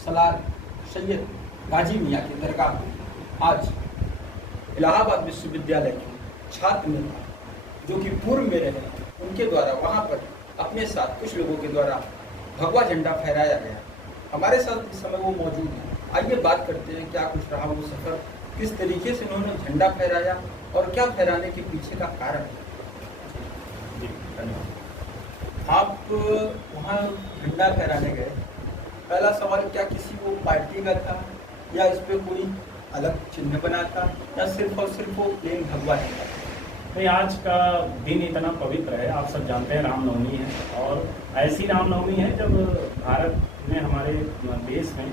सलार सैयद गाजी मियाँ की दरगाह में आज इलाहाबाद विश्वविद्यालय के छात्र नेता जो कि पूर्व में रहे, उनके द्वारा वहाँ पर अपने साथ कुछ लोगों के द्वारा भगवा झंडा फहराया गया। हमारे साथ इस समय वो मौजूद हैं। आइए बात करते हैं क्या कुछ रहा वो सफ़र, किस तरीके से उन्होंने झंडा फहराया और क्या फहराने के पीछे का कारण है। आप वहाँ झंडा फहराने गए, पहला सवाल क्या किसी को पार्टी का था या इस पर कोई अलग चिन्ह बना था या सिर्फ और सिर्फ वो प्लेन भगवा झंडा? नहीं, आज का दिन इतना पवित्र है, आप सब जानते हैं रामनवमी है। और ऐसी रामनवमी है जब भारत में, हमारे देश में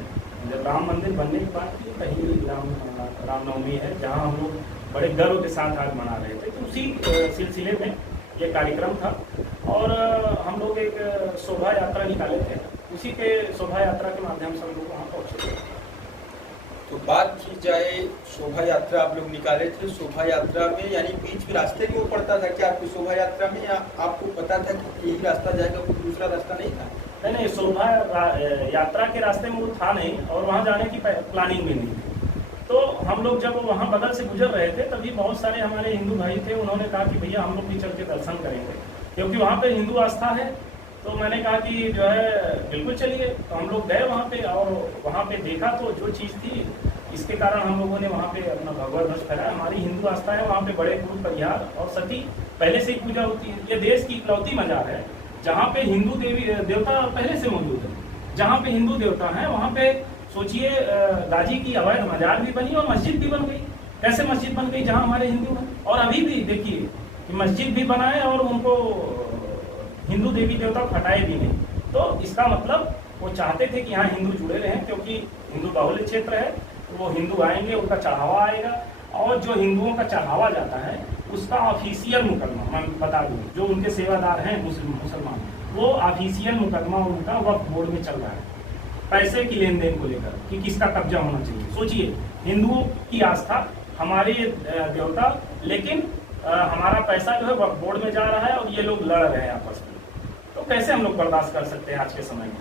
जब राम मंदिर बनने के बाद की पहली रामनवमी है, जहां हम लोग बड़े गर्व के साथ आज मना रहे थे। तो उसी सिलसिले में ये कार्यक्रम था और हम लोग एक शोभा यात्रा निकाले थे। उसी के शोभा यात्रा के माध्यम से हम लोग वहाँ पहुँचे थे। तो बात की जाए, शोभा यात्रा आप लोग निकाले थे, शोभा यात्रा में यानी बीच में रास्ते में वो पड़ता था कि आपकी शोभा यात्रा में, या आपको पता था कि यही रास्ता जाएगा, कोई दूसरा रास्ता नहीं था? नहीं, शोभा यात्रा के रास्ते में वो था नहीं और वहाँ जाने की प्लानिंग भी नहीं थी। तो हम लोग जब वहाँ बगल से गुजर रहे थे तभी बहुत सारे हमारे हिंदू भाई थे, उन्होंने कहा कि भैया हम लोग भी चल के दर्शन करेंगे, क्योंकि वहाँ पे हिंदू आस्था है। तो मैंने कहा कि जो है बिल्कुल चलिए। तो हम लोग गए वहाँ पे और वहाँ पे देखा तो जो चीज़ थी, इसके कारण हम लोगों ने वहाँ पे अपना भगवा ध्वज फहराया। हमारी हिंदू आस्था है, वहाँ पे बड़े पुरुष परिहार और सती पहले से ही पूजा होती है। ये देश की इकलौती मजार है जहाँ पे हिंदू देवी देवता पहले से मौजूद है। जहाँ पे हिंदू देवता हैं वहाँ पे सोचिए गाजी की अवैध मजार भी बनी और मस्जिद भी बन गई। कैसे मस्जिद बन गई जहाँ हमारे हिंदू हैं? और अभी भी देखिए मस्जिद भी बनाए और उनको हिंदू देवी देवता हटाए भी नहीं। तो इसका मतलब वो चाहते थे कि यहाँ हिंदू जुड़े रहें, क्योंकि हिंदू बाहुल्य क्षेत्र है। तो वो हिंदू आएंगे, उनका चढ़ावा आएगा और जो हिंदुओं का चढ़ावा जाता है उसका ऑफिशियल मुकदमा, मैं बता दूँ, जो उनके सेवादार हैं मुसलमान, वो ऑफिशियल मुकदमा उनका वक्फ बोर्ड में चल रहा है पैसे की लेन देन को लेकर कि किसका कब्जा होना चाहिए। सोचिए, हिंदुओं की आस्था, हमारे देवता, लेकिन हमारा पैसा जो है वक्फ बोर्ड में जा रहा है और ये लोग लड़ रहे हैं आपस में। तो कैसे हम लोग बर्दाश्त कर सकते हैं आज के समय में?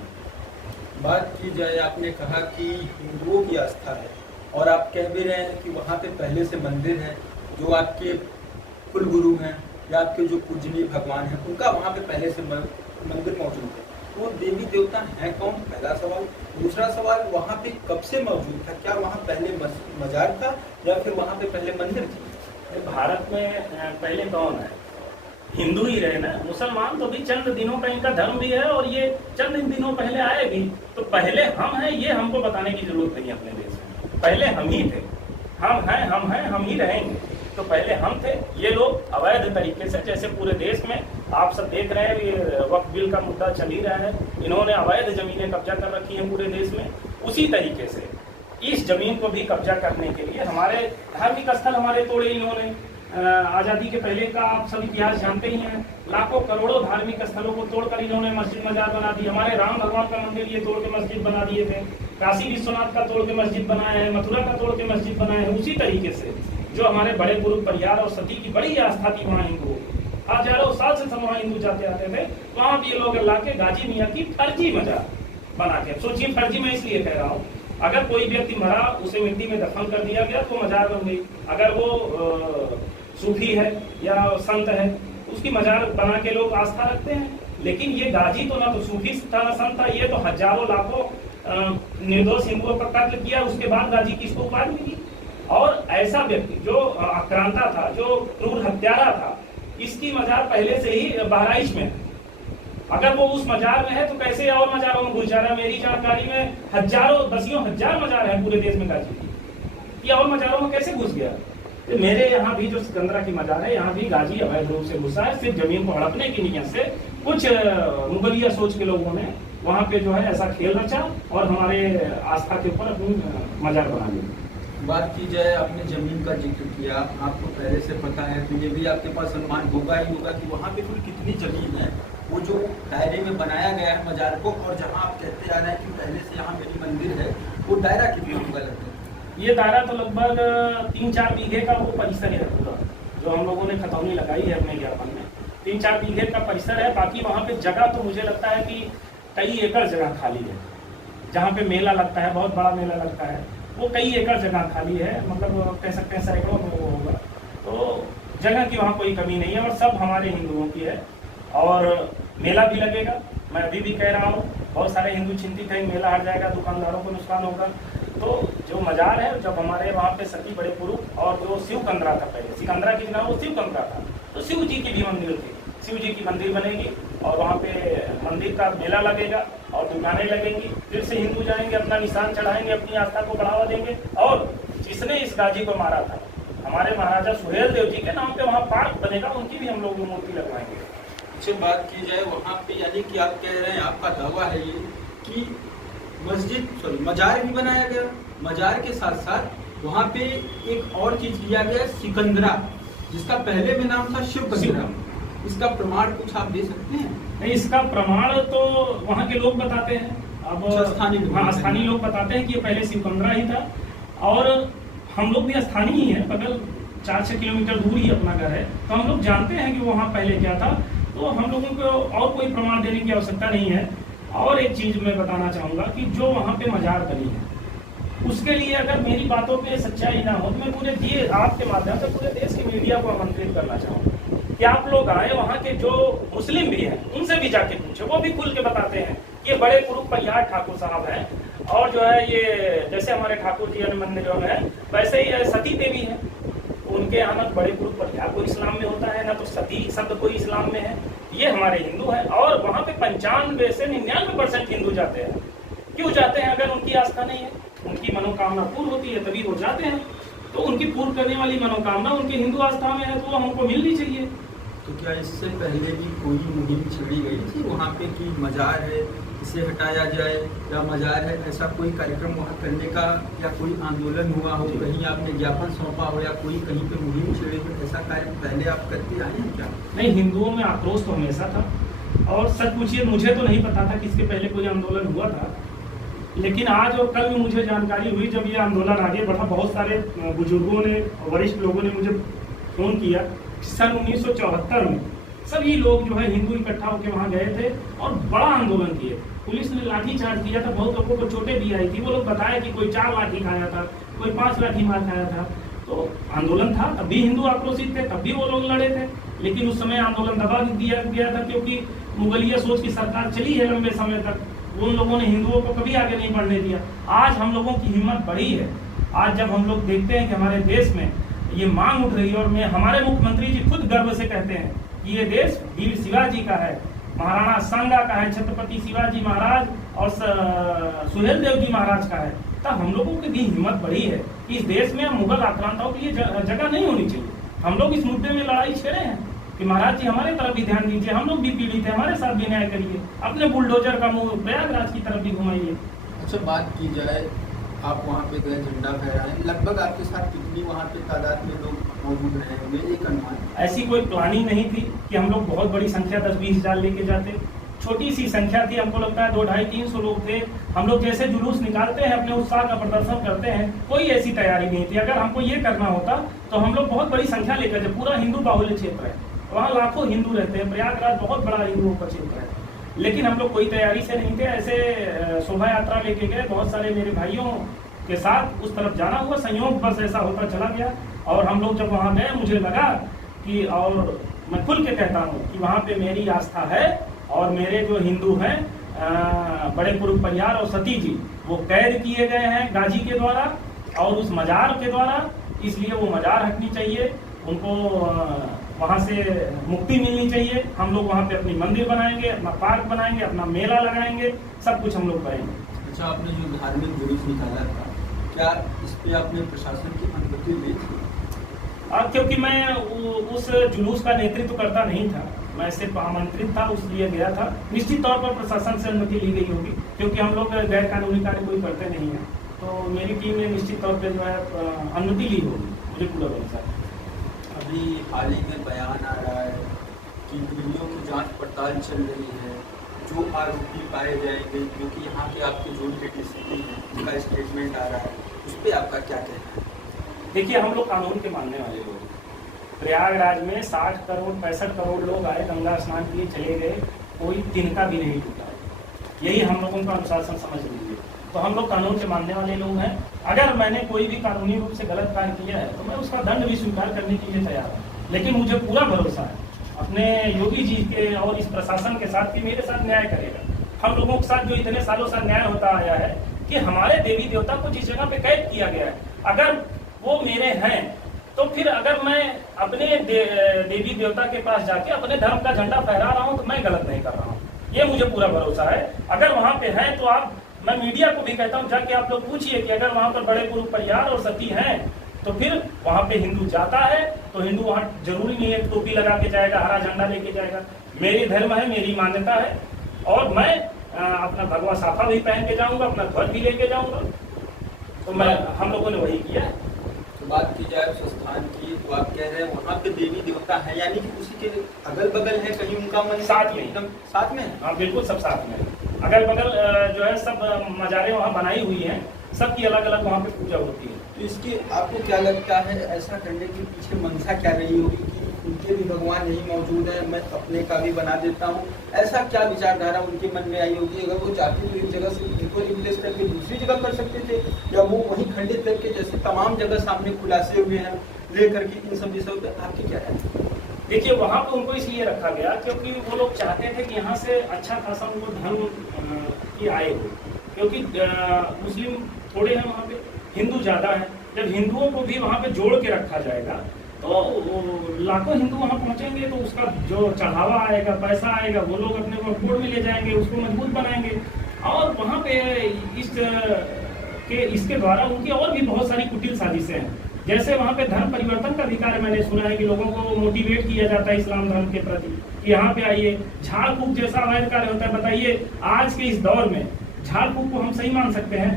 बात की जाए, आपने कहा कि हिंदुओं की आस्था है और आप कह भी रहे हैं कि वहाँ पे पहले से मंदिर है, जो आपके कुल गुरु हैं या आपके जो पूजनीय भगवान हैं उनका वहाँ पे पहले से मंदिर मौजूद है। वो देवी देवता हैं कौन, पहला सवाल। दूसरा सवाल, वहाँ पे कब से मौजूद था? क्या वहाँ पहले मजार था या फिर वहाँ पे पहले मंदिर थी? भारत में पहले कौन है? हिंदू ही रहे ना। मुसलमान तो भी चंद दिनों का इनका धर्म भी है और ये चंद दिनों पहले आए भी। तो पहले हम हैं, ये हमको बताने की जरूरत नहीं अपने देश में। पहले हम ही थे, हम हैं, हम ही रहेंगे। तो पहले हम थे। ये लोग अवैध तरीके से, जैसे पूरे देश में आप सब देख रहे हैं, ये वक्फ बिल का मुद्दा चल ही रहा है, इन्होंने अवैध जमीनें कब्जा कर रखी हैं पूरे देश में। उसी तरीके से इस जमीन को भी कब्जा करने के लिए हमारे धार्मिक स्थल हमारे तोड़े इन्होंने। आज़ादी के पहले का आप सब इतिहास जानते ही हैं। लाखों करोड़ों धार्मिक स्थलों को तोड़कर इन्होंने मस्जिद मजार बना दी। हमारे राम भगवान का मंदिर ये तोड़ के मस्जिद बना दिए थे। काशी विश्वनाथ का तोड़ के मस्जिद बनाए हैं, मथुरा का तोड़ के मस्जिद बनाए हैं। उसी तरीके से जो हमारे बड़े पूर्व परिहार और सती की बड़ी आस्था थी वहाँ हिंदुओं की, हजारों साल से सब वहाँ हिंदू जाते आते थे, वहाँ भी ये लोग ला के गाजी मियाँ की फर्जी मजार बना के, सोचिए फर्जी मैं इसलिए कह रहा हूँ, अगर कोई व्यक्ति मरा उसे मिट्टी में दफन कर दिया गया तो मजार बन गई। अगर वो सूफी है या संत है, उसकी मजार बना के लोग आस्था रखते हैं। लेकिन ये गाजी तो ना तो सूफी था ना संत था, ये तो हजारों लाखों निर्दोष हिंदुओं पर कत्ल किया, उसके बाद गाजी किसको उपाधि मिली? और ऐसा व्यक्ति जो आक्रांता था, जो क्रूर हत्यारा था, इसकी मजार पहले से ही बहराइच में है। अगर वो उस मजार में है तो कैसे और मजारों में घुस जा रहा है? मेरी जानकारी में हजारों, दसियों हजार मजार है पूरे देश में गाजी की, ये और मजारों में कैसे घुस गया? तो मेरे यहाँ भी जो सिकंदरा की मजार है, यहाँ भी गाजी अवैध रूप से घुसा है, सिर्फ जमीन को हड़पने की नीयत से कुछ मुगलिया सोच के लोगों ने वहाँ पे जो है ऐसा खेल रचा और हमारे आस्था के ऊपर अपनी मजार बना ली। बात की जाए, आपने जमीन का जिक्र किया, आपको पहले से पता है तो ये भी आपके पास अनुमान होगा ही होगा कि वहाँ पे कुल कितनी जमीन है, वो जो दायरे में बनाया गया है मजार को, और जहाँ आप कहते आ रहे हैं कि पहले से यहाँ मेरी मंदिर है, वो दायरा कितना होगा लगता है? ये दायरा तो लगभग 3-4 बीघे का वो परिसर है पूरा, जो हम लोगों ने खतौनी लगाई है अपने ज्ञापन में। 3-4 बीघे का परिसर है। बाकी वहाँ पे जगह तो मुझे लगता है कि कई एकड़ जगह खाली है। जहाँ पे मेला लगता है, बहुत बड़ा मेला लगता है, वो कई एकड़ जगह खाली है, मतलब कह सकते हैं सैकड़ों में वो होगा। तो जगह की वहाँ कोई कमी नहीं है और सब हमारे हिंदुओं की है। और मेला भी लगेगा, मैं अभी भी कह रहा हूँ, बहुत सारे हिंदू चिंतित हैं मेला हट जाएगा, दुकानदारों को नुकसान होगा। तो जो मजार है, जब हमारे वहाँ पे सती बड़े पुरुष और जो शिव कंदरा था, पहले सिकंदरा की जगह वो शिव कंदरा था, तो शिव जी की भी मंदिर थी, शिव जी की मंदिर बनेगी और वहाँ पे मंदिर का मेला लगेगा और दुकानें लगेंगी। फिर से हिंदू जाएंगे, अपना निशान चढ़ाएंगे, अपनी आस्था को बढ़ावा देंगे। और जिसने इस गाजी को मारा था, हमारे महाराजा सुहेल देव जी के नाम पे वहाँ पार्क बनेगा, उनकी भी हम लोग मूर्ति लगवाएंगे। अच्छी बात की जाए वहाँ पे, यानी कि आप कह रहे हैं, आपका दावा है ये कि मजार भी बनाया गया, मजार के साथ साथ वहाँ पे एक और चीज किया गया, सिकंदरा, जिसका पहले में नाम था शिव कंदरा। इसका प्रमाण कुछ आप दे सकते हैं? नहीं, इसका प्रमाण तो वहाँ के लोग बताते हैं। अब स्थानीय लोग बताते हैं कि ये पहले शिव कंदरा ही था। और हम लोग भी स्थानीय ही है, बगल 4-6 किलोमीटर दूर ही अपना घर है, तो हम लोग जानते हैं कि वहाँ पहले क्या था। तो हम लोगों को और कोई प्रमाण देने की आवश्यकता नहीं है। और एक चीज मैं बताना चाहूंगा कि जो वहाँ पे मजार बनी है, उसके लिए अगर मेरी बातों पे सच्चाई ना हो तो मैं पूरे दिए आपके माध्यम से पूरे देश की मीडिया को आमंत्रित करना चाहूंगा कि आप लोग आए, वहाँ के जो मुस्लिम भी हैं उनसे भी जाके पूछे, वो भी खुल के बताते हैं। ये बड़े पुरुष परिहार ठाकुर साहब हैं, और जो है ये जैसे हमारे ठाकुर जी मंदिरों में है, वैसे ही सती देवी है, उनके यहाँ न बड़े पुरुष परिहार कोई इस्लाम में होता है, ना तो सती शब्द कोई इस्लाम में है। ये हमारे हिंदू हैं और वहाँ पे 95 से 99% हिंदू जाते हैं। क्यों जाते हैं? अगर उनकी आस्था नहीं है, उनकी मनोकामना पूर्ण होती है तभी वो जाते हैं। तो उनकी पूर्ण करने वाली मनोकामना उनके हिंदू आस्था में है, तो वो हमको मिलनी चाहिए। तो क्या इससे पहले भी कोई मुहिम छेड़ी गई थी वहाँ पे कि मजार है इसे हटाया जाए, या मजार है ऐसा कोई कार्यक्रम वहाँ करने का, या कोई आंदोलन हुआ हो, कहीं आपने ज्ञापन सौंपा हो, या कोई कहीं पे मुहिम छेड़ी हो, ऐसा कार्य पहले आप करते आए हैं क्या? नहीं, हिंदुओं में आक्रोश तो हमेशा था, और सच पूछिए मुझे तो नहीं पता था कि इसके पहले कोई आंदोलन हुआ था। लेकिन आज और कल में मुझे जानकारी हुई, जब ये आंदोलन आगे बढ़ा, बहुत सारे बुजुर्गों ने, वरिष्ठ लोगों ने मुझे फोन किया। सन 1974 में सभी लोग जो है हिंदू इकट्ठा होकर वहाँ गए थे और बड़ा आंदोलन किए। पुलिस ने लाठीचार्ज किया था, बहुत लोगों को चोटें भी आई थी। वो लोग बताया कि कोई 4 लाठी खाया था, कोई 5 लाठी मार खाया था। तो आंदोलन था, तब भी हिंदू आक्रोशित थे, तब भी वो लोग लड़े थे। लेकिन उस समय आंदोलन दबा दिया गया था, क्योंकि मुगलिया सोच की सरकार चली है लंबे समय तक। उन लोगों ने हिंदुओं को कभी आगे नहीं बढ़ने दिया। आज हम लोगों की हिम्मत बढ़ी है। आज जब हम लोग देखते हैं कि हमारे देश में ये मांग उठ रही है, और हमारे मुख्यमंत्री जी खुद गर्व से कहते हैं कि ये देश वीर शिवाजी का है, महाराणा सांगा का है, छत्रपति शिवाजी महाराज और सुहेल देव जी महाराज का है, तब हम लोगों की भी हिम्मत बढ़ी है कि इस देश में मुगल आक्रांताओं के लिए जगह नहीं होनी चाहिए। हम लोग इस मुद्दे में लड़ाई छेड़े हैं कि महाराज जी हमारे तरफ भी ध्यान दीजिए, हम लोग भी पीड़ित हैं, हमारे साथ भी न्याय करिए, अपने बुलडोजर का मुंह प्रयागराज की तरफ भी घुमाइए। अच्छा, बात की जाए, आप वहाँ पे गए, झंडा फहराए, लगभग आपके साथ कितनी वहाँ पे तादाद में लोग मौजूद रहे होंगे, एक अनुमान? ऐसी कोई प्लानिंग नहीं थी कि हम लोग बहुत बड़ी संख्या 10-20 हज़ार लेके जाते। छोटी सी संख्या थी, हमको लगता है 200-250-300 लोग थे। हम लोग जैसे जुलूस निकालते हैं, अपने उत्साह का प्रदर्शन करते हैं, कोई ऐसी तैयारी नहीं थी। अगर हमको ये करना होता तो हम लोग बहुत बड़ी संख्या लेकर जाते। पूरा हिंदू बाहुल्य क्षेत्र है, वहाँ लाखों हिंदू रहते हैं, प्रयागराज बहुत बड़ा हिंदुओं का क्षेत्र है। लेकिन हम लोग कोई तैयारी से नहीं थे, ऐसे शोभा यात्रा लेके गए। बहुत सारे मेरे भाइयों के साथ उस तरफ जाना हुआ, संयोग बस ऐसा होता चला गया। और हम लोग जब वहाँ गए, मुझे लगा कि, और मैं खुल के कहता हूँ कि वहाँ पे मेरी आस्था है, और मेरे जो हिंदू हैं बड़े पुरुष परिहार और सती जी, वो कैद किए गए हैं गाजी के द्वारा और उस मजार के द्वारा। इसलिए वो मजार हटनी चाहिए, उनको वहाँ से मुक्ति मिलनी चाहिए। हम लोग वहाँ पे अपनी मंदिर बनाएंगे, अपना पार्क बनाएंगे, अपना मेला लगाएंगे, सब कुछ हम लोग करेंगे। अच्छा, आपने जो धार्मिक जुलूस निकाला था, क्या इस पे आपने प्रशासन की अनुमति ली थी? क्योंकि मैं उस जुलूस का नेतृत्व करता नहीं था, मैं सिर्फ आमंत्रित था, उसलिए गया था। निश्चित तौर पर प्रशासन से अनुमति ली गई होगी, क्योंकि हम लोग गैर कानूनी कार्य कोई करते नहीं हैं। तो मेरी टीम ने निश्चित तौर पर जो है अनुमति ली होगी, मुझे पूरा भरोसा है। अभी हाल ही में बयान आ रहा है कि वीडियो की जांच पड़ताल चल रही है, जो आरोपी पाए जाएंगे, क्योंकि यहाँ के आपके जो भी डीसीपी हैं उनका स्टेटमेंट आ रहा है, उस पर आपका क्या कहना है? देखिए, हम लोग कानून के मानने वाले लोग। प्रयागराज में 60 करोड़ 65 करोड़ लोग आए, गंगा स्नान किए, चले गए, कोई तिनका भी नहीं टूटा। यही हम लोगों का अनुशासन समझ लीजिए। तो हम लोग कानून के मानने वाले लोग हैं। अगर मैंने कोई भी कानूनी रूप से गलत कार्य किया है तो मैं उसका दंड भी स्वीकार करने के लिए तैयार हूँ। लेकिन मुझे पूरा भरोसा है अपने योगी जी के और इस प्रशासन के साथ कि मेरे साथ न्याय करेगा। हम लोगों के साथ जो इतने सालों से न्याय होता आया है कि हमारे देवी देवता को जिस जगह पे कैद किया गया है, अगर वो मेरे हैं तो फिर अगर मैं अपने देवी देवता के पास जाके अपने धर्म का झंडा फहरा रहा हूँ तो मैं गलत नहीं कर रहा हूँ, ये मुझे पूरा भरोसा है। अगर वहाँ पे है तो मैं मीडिया को भी कहता हूँ जाके आप लोग पूछिए कि अगर वहाँ पर बड़े गुरु परिहार और सती हैं तो फिर वहाँ पे हिंदू जाता है तो हिंदू वहाँ जरूरी नहीं है टोपी लगा के जाएगा, हरा झंडा लेके जाएगा। मेरी धर्म है, मेरी मान्यता है और मैं अपना भगवा साफा भी पहन के जाऊंगा, अपना ध्वज भी लेके जाऊंगा। तो हम लोगों ने वही किया। तो बात की जाए उस स्थान की, तो आप कह रहे हैं वहाँ पे देवी देवता है, यानी कि उसी के अगल बगल है कहीं उनका मंदिर? साथ में, एकदम साथ में। हाँ बिल्कुल, सब साथ में, अगल बगल जो है सब मजारें वहाँ बनाई हुई हैं, सबकी अलग अलग वहाँ पे पूजा होती है। तो इसकी आपको क्या लगता है ऐसा करने के पीछे मंशा क्या रही होगी कि उनके भी भगवान यही मौजूद है, मैं अपने का भी बना देता हूँ, ऐसा क्या विचारधारा उनके मन में आई होगी? अगर वो चाहते तो एक जगह से इनको रिप्लेस करके दूसरी जगह कर सकते थे, या वो वहीं खंडित करके जैसे तमाम जगह सामने खुलासे हुए हैं लेकर के इन सब विषयों पर आपकी क्या है? देखिए वहाँ पे उनको इसलिए रखा गया क्योंकि वो लोग चाहते थे कि यहाँ से अच्छा खासा उनको धर्म की आय हो, क्योंकि मुस्लिम थोड़े हैं वहाँ पे, हिंदू ज़्यादा है। जब हिंदुओं को भी वहाँ पे जोड़ के रखा जाएगा तो लाखों हिंदू वहाँ पहुँचेंगे तो उसका जो चढ़ावा आएगा, पैसा आएगा, वो लोग अपने को वोट में ले जाएंगे, उसको मजबूत बनाएंगे। और वहाँ पे इसके द्वारा उनकी और भी बहुत सारी कुटिल साजिशें हैं। जैसे वहाँ पे धर्म परिवर्तन का भी कार्य मैंने सुना है कि लोगों को मोटिवेट किया जाता है इस्लाम धर्म के प्रति कि यहाँ पे आइए। झाड़ फूक जैसा अवैध कार्य होता है, बताइए आज के इस दौर में झाड़ फूक को हम सही मान सकते हैं?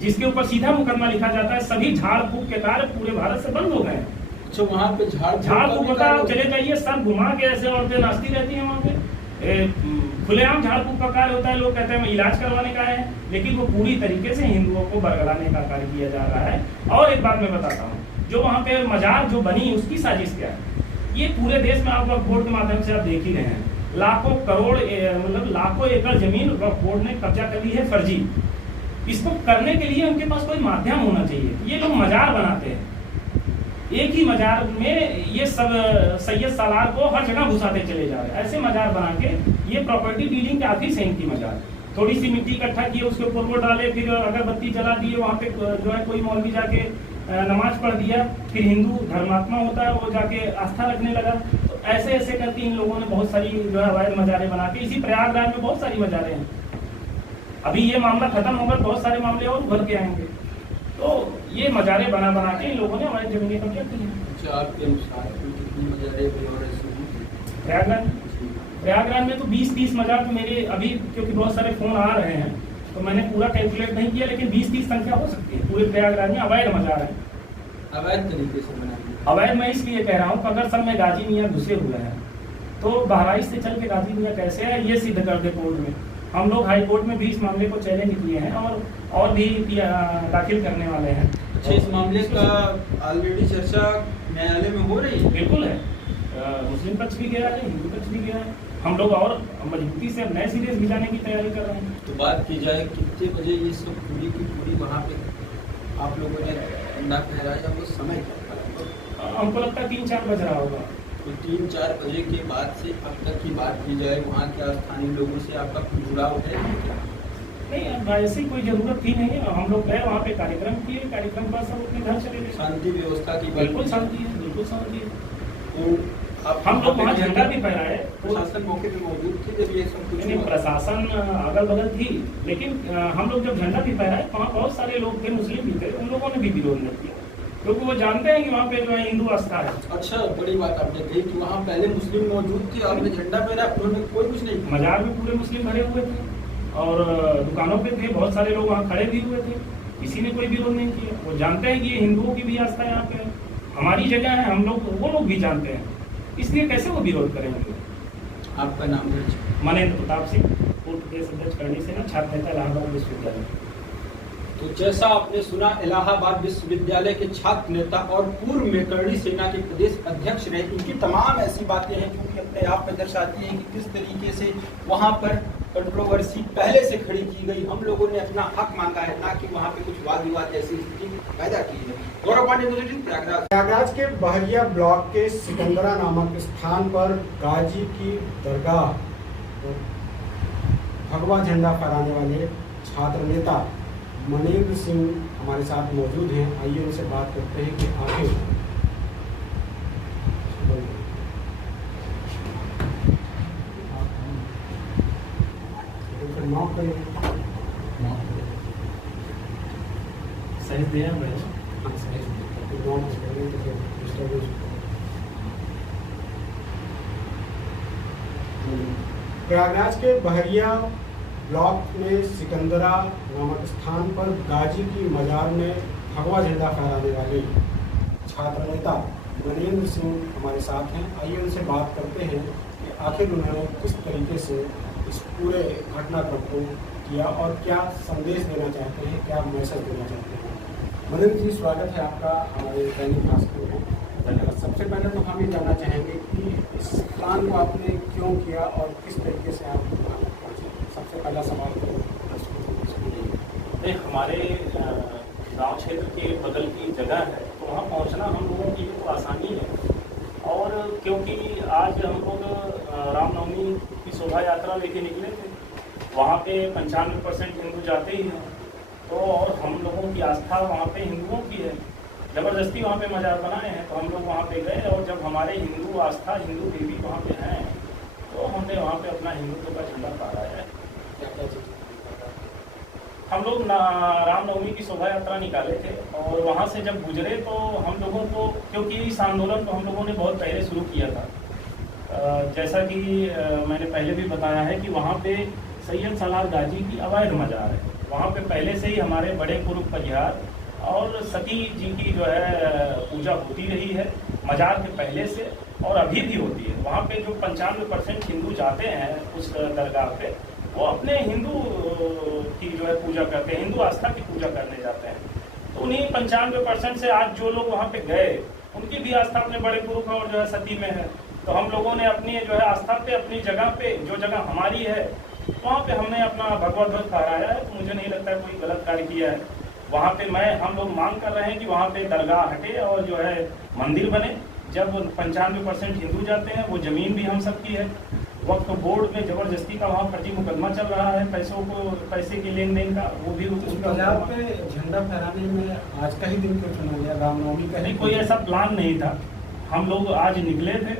जिसके ऊपर सीधा मुकदमा लिखा जाता है, सभी झाड़ फूक के कार्य पूरे भारत से बंद हो गए हैं। अच्छा, वहाँ पे झाड़ फूक होता है, चले जाइए, सब घुमा के ऐसे औरतें नाचती रहती हैं वहाँ पे, खुलेआम झाड़ फूक का कार्य होता है। लोग कहते हैं इलाज करवाने का है, लेकिन वो पूरी तरीके से हिंदुओं को बरगलाने का कार्य किया जा रहा है। और एक बात मैं बताता हूँ, जो वहाँ पे मजार जो बनी उसकी साजिश क्या है, ये पूरे देश में आप वक्फ बोर्ड के माध्यम से आप देख ही रहे हैं, लाखों करोड़ मतलब लाखों एकड़ जमीन वक्फ बोर्ड ने कब्जा कर ली है फर्जी। इसको करने के लिए उनके पास कोई माध्यम होना चाहिए। ये लोग मजार बनाते हैं, एक ही मजार में ये सब सैयद सालार को हर जगह घुसाते चले जा रहे हैं। ऐसे मजार बना के ये प्रॉपर्टी डीलिंग के आखिरी से इनकी मजार, थोड़ी सी मिट्टी इकट्ठा किए, उसके ऊपर वो डाले, फिर अगरबत्ती जला दिए, वहाँ पे जो है कोई मौलवी जाके नमाज पढ़ दिया, फिर हिंदू धर्मात्मा होता है वो जाके आस्था रखने लगा। तो ऐसे ऐसे करके इन लोगों ने बहुत सारी जो है अवैध मजारें बना के, इसी प्रयागराज में बहुत सारी मजारें हैं। अभी ये मामला खत्म होगा, बहुत सारे मामले और उभर के आएंगे। तो ये मजारें बना बना के इन लोगों ने हमारी जमीनें कब्जा की हैं। आपके अनुसार कितनी मजारें प्रयागराज में तो 20-30 मजार तो मेरे अभी, क्योंकि बहुत सारे फोन आ रहे हैं तो मैंने पूरा कैलकुलेट नहीं किया, लेकिन 20-30 संख्या हो सकती है। पूरे प्रयागराज में अवैध मजार है। अवैध तरीके से बना? अवैध मैं इसलिए कह रहा हूँ, अगर सब में गाजी मियाँ घुसे हुए हैं तो बहराइच से चल के गाजी मियाँ कैसे है, ये सिद्ध कर दे कोर्ट में। हम लोग हाई कोर्ट में भी इस मामले को चैलेंज किए हैं और भी दाखिल करने वाले हैं। अच्छा, इस मामले का ऑलरेडी चर्चा न्यायालय में हो रही है? बिल्कुल है, मुस्लिम पक्ष भी गया है, हिंदू पक्ष भी गया है। हम लोग और मजबूती से नए सीरीज भिजाने की तैयारी कर रहे हैं। तो बात की जाए कितने बजे ये सब पूरी की पूरी वहाँ पे आप लोगों ने झंडा फहराया, वो समय क्या? हमको लगता है 3-4 बज रहा होगा। तो 3-4 बजे के बाद से अब तक की बात की जाए, वहाँ के स्थानीय लोगों से आपका जुड़ाव है? नहीं, ऐसी कोई जरूरत ही नहीं है। हम लोग गए वहाँ पे, कार्यक्रम किए, कार्यक्रम पर सब अपने घर चले गए। शांति व्यवस्था की बिल्कुल शांति है, बिल्कुल शांति है। तो हम लोग वहाँ झंडा भी फहराए। प्रशासन मौके पे मौजूद थे जब ये सब कुछ? प्रशासन अगल बगल थी, लेकिन हम लोग जब झंडा भी फहराए वहाँ बहुत सारे लोग थे, मुस्लिम भी थे, उन लोगों ने भी विरोध नहीं किया, क्योंकि वो जानते हैं कि वहाँ पे जो है हिंदू आस्था है। अच्छा, बड़ी बात आपने कही कि वहाँ पहले मुस्लिम मौजूद थे, आपने झंडा फहराया, उन्होंने कोई कुछ नहीं? मजार में पूरे मुस्लिम भरे हुए थे और दुकानों पे थे, बहुत सारे लोग वहाँ खड़े भी हुए थे, किसी ने कोई विरोध नहीं किया। वो जानते हैं कि ये हिंदुओं की भी आस्था यहाँ पे है, हमारी जगह है, हम लोग, वो लोग भी जानते हैं, इसलिए कैसे वो विरोध करेंगे। आपका नाम? मनेंद्र प्रताप सिंह, पूर्व प्रदेश अध्यक्ष करणी सेना, छात्र नेता इलाहाबाद विश्वविद्यालय। तो जैसा आपने सुना, इलाहाबाद विश्वविद्यालय के छात्र नेता और पूर्व में करणी सेना के प्रदेश अध्यक्ष रहे, इनकी तमाम ऐसी बातें हैं जो कि अपने आप में दर्शाती हैं कि किस तरीके से वहाँ पर कंट्रोवर्सी पहले से खड़ी की गई, हम लोगों ने अपना हक मांगा है, ना कि वहाँ पे कुछ वाद विवाद जैसी स्थिति पैदा की है। गौरव पांडे, प्रयागराज। प्रयागराज के बहरिया ब्लॉक के सिकंदरा नामक स्थान पर गाजी की दरगाह भगवा झंडा फहराने वाले छात्र नेता मनेंद्र सिंह हमारे साथ मौजूद हैं। आइए उनसे बात करते हैं कि आखिर माफ करें सही दिया भाई। प्रयागराज के बहरिया ब्लॉक में सिकंदरा नामक स्थान पर गाजी की मजार में भगवा झंडा फहराने वाले छात्र नेता मनेंद्र सिंह हमारे साथ हैं। आइए उनसे बात करते हैं कि आखिर उन्होंने किस तरीके से इस पूरे घटनाक्रम को किया और क्या संदेश देना चाहते हैं, क्या मैसेज देना चाहते हैं। मनेंद्र जी, स्वागत है आपका हमारे दैनिक भास्कर में। धन्यवाद। सबसे पहले तो हम ये जानना चाहेंगे कि इस प्लान को आपने क्यों किया और किस तरीके से आप पहुँचे। सबसे पहला सवाल नहीं, हमारे गांव क्षेत्र के बगल की जगह है, तो वहाँ पहुँचना हम लोगों की तो आसानी है। और क्योंकि आज हम लोग रामनवमी की शोभा यात्रा लेके निकले थे, वहाँ पे 95% हिंदू जाते ही हैं, तो और हम लोगों की आस्था वहाँ पे हिंदुओं की है। ज़बरदस्ती वहाँ पे मजार बनाए हैं, तो हम लोग वहाँ पे गए और जब हमारे हिंदू आस्था, हिंदू देवी वहाँ पे हैं, तो हमने वहाँ पे अपना हिंदुत्व का झंडा फहराया है। हम लोग रामनवमी की शोभा यात्रा निकाले थे और वहाँ से जब गुजरे तो हम लोगों को, क्योंकि इस आंदोलन को हम लोगों ने बहुत पहले शुरू किया था, जैसा कि मैंने पहले भी बताया है कि वहाँ पे सैयद सालार गाजी की अवैध मजार है। वहाँ पे पहले से ही हमारे बड़े पुरुष परिहार और सती जी की जो है पूजा होती रही है मजार के पहले से, और अभी भी होती है। वहाँ पे जो 95% हिंदू जाते हैं उस दरगाह पे, वो अपने हिंदू की जो है पूजा करते हैं, हिंदू आस्था की पूजा करने जाते हैं। तो उन्हीं 95% से आज जो लोग वहाँ पे गए, उनकी भी आस्था अपने बड़े पुरुष और जो है सती में है। तो हम लोगों ने अपनी जो है आस्था पे, अपनी जगह पे, जो जगह हमारी है, वहाँ पे हमने अपना भगवा ध्वज फहराया है। तो मुझे नहीं लगता है कोई गलत कार्य किया है। वहाँ पे हम लोग मांग कर रहे हैं कि वहाँ पे दरगाह हटे और जो है मंदिर बने। जब 95% हिंदू जाते हैं, वो ज़मीन भी हम सबकी है। वक्त बोर्ड में ज़बरदस्ती का वहाँ फर्जी मुकदमा चल रहा है, पैसे के लेन देन का, वो भी पंजाब पे झंडा फहराने में आज का ही दिन क्यों चुना गया, रामनवमी का? नहीं, कोई ऐसा प्लान नहीं था। हम लोग आज निकले थे,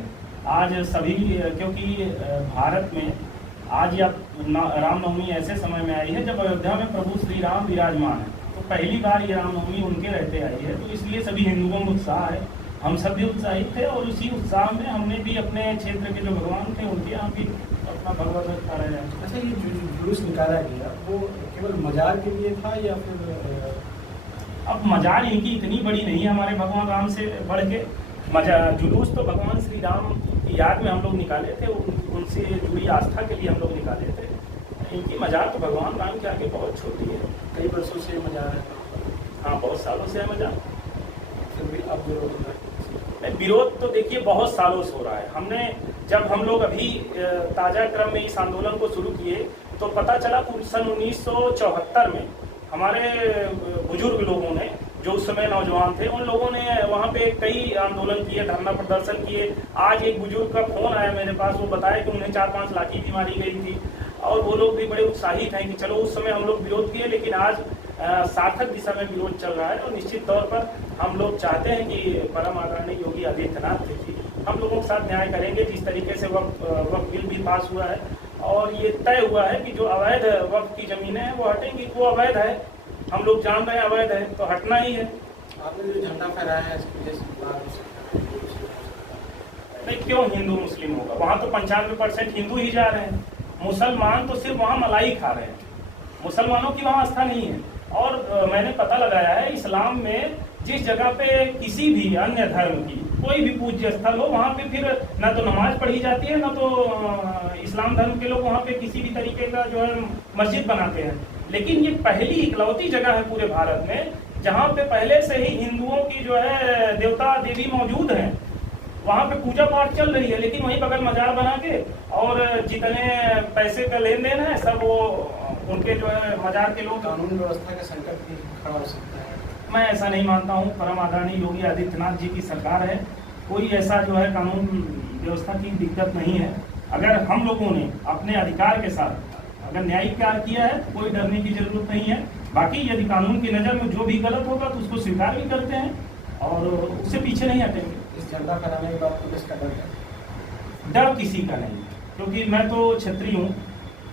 आज सभी, क्योंकि भारत में आज या रामनवमी ऐसे समय में आई है जब अयोध्या में प्रभु श्री राम विराजमान है। तो पहली बार ये रामनवमी उनके रहते आई है, तो इसलिए सभी हिंदुओं में उत्साह है। हम सब भी उत्साहित थे और उसी उत्साह में हमने भी अपने क्षेत्र के जो भगवान थे उनके यहाँ भी अपना भगवत ध्वज फहराया। अच्छा, ये जुलूस निकाला गया वो केवल मजार के लिए था या फिर? अब मजार इनकी इतनी बड़ी नहीं है हमारे भगवान राम से बढ़ के। जुलूस तो भगवान श्री राम की याद में हम लोग निकाले थे, उनसे जुड़ी आस्था के लिए हम लोग निकाले थे। इनकी मजार तो भगवान राम के आगे बहुत छोटी है। कई वर्षों से मजार है। हाँ, बहुत सालों से है मजार। फिर भी अब विरोध तो देखिए बहुत सालों से हो रहा है। जब हम लोग अभी ताज़ा क्रम में इस आंदोलन को शुरू किए तो पता चला कि सन 1974 में हमारे बुजुर्ग लोगों ने, जो उस समय नौजवान थे, उन लोगों ने वहाँ पे कई आंदोलन किए, धरना प्रदर्शन किए। आज एक बुजुर्ग का फोन आया मेरे पास, वो बताया कि उन्हें 4-5 लाठी भी मारी गई थी और वो लोग भी बड़े उत्साहित हैं कि चलो उस समय हम लोग विरोध किए, लेकिन आज सार्थक दिशा में विरोध चल रहा है। और निश्चित तौर पर हम लोग चाहते हैं कि परम आदरणीय योगी आदित्यनाथ जी हम लोगों के साथ न्याय करेंगे। जिस तरीके से वक्फ बिल भी पास हुआ है और ये तय हुआ है कि जो अवैध वक्फ की जमीनें हैं वो हटेंगी। वो अवैध है, हम लोग जान रहे हैं अवैध है, तो हटना ही है। आपने जो झंडा फहराया है इसकी वजह से नहीं, क्यों हिंदू मुस्लिम होगा? वहाँ तो 95% हिंदू ही जा रहे हैं। मुसलमान तो सिर्फ वहाँ मलाई खा रहे हैं, मुसलमानों की वहाँ आस्था नहीं है। और मैंने पता लगाया है, इस्लाम में जिस जगह पे किसी भी अन्य धर्म की कोई भी पूज्य स्थल हो, वहाँ पे फिर ना तो नमाज पढ़ी जाती है, ना तो इस्लाम धर्म के लोग वहाँ पे किसी भी तरीके का जो है मस्जिद बनाते हैं। लेकिन ये पहली इकलौती जगह है पूरे भारत में जहाँ पे पहले से ही हिंदुओं की जो है देवता देवी मौजूद हैं। वहाँ पे पूजा पाठ चल रही है, लेकिन वहीं बगल मजार बना के और जितने पैसे का लेन देन है सब वो उनके जो है मजार के लोग। कानून व्यवस्था का संकट भी खड़ा हो सकता है। मैं ऐसा नहीं मानता हूँ। परम आदरणीय योगी आदित्यनाथ जी की सरकार है, कोई ऐसा जो है कानून व्यवस्था की दिक्कत नहीं है। अगर हम लोगों ने अपने अधिकार के साथ अगर न्यायिक कार्य किया है तो कोई डरने की जरूरत नहीं है। बाकी यदि कानून की नज़र में जो भी गलत होगा तो उसको स्वीकार भी करते हैं और उससे पीछे नहीं हटेंगे। इस झंडा फहराने के बाद पुलिस का डर है? डर किसी का नहीं, क्योंकि मैं तो क्षत्रिय हूँ,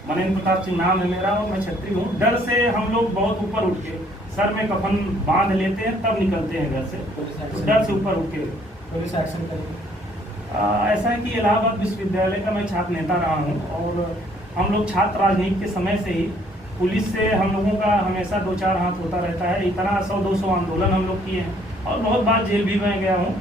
मनेंद्र प्रताप सिंह नाम है मेरा और मैं क्षत्रिय हूँ। डर से हम लोग बहुत ऊपर उठ के सर में कफन बांध लेते हैं तब निकलते हैं घर से, तो डर से ऊपर उठ के पुलिस एक्शन करेगी। ऐसा है कि इलाहाबाद विश्वविद्यालय का मैं छात्र नेता रहा हूँ और हम लोग छात्र राजनीति के समय से ही पुलिस से हम लोगों का हमेशा 2-4 हाथ होता रहता है। इतना 100-200 आंदोलन हम लोग किए हैं और बहुत बार जेल भी मैं गया हूँ।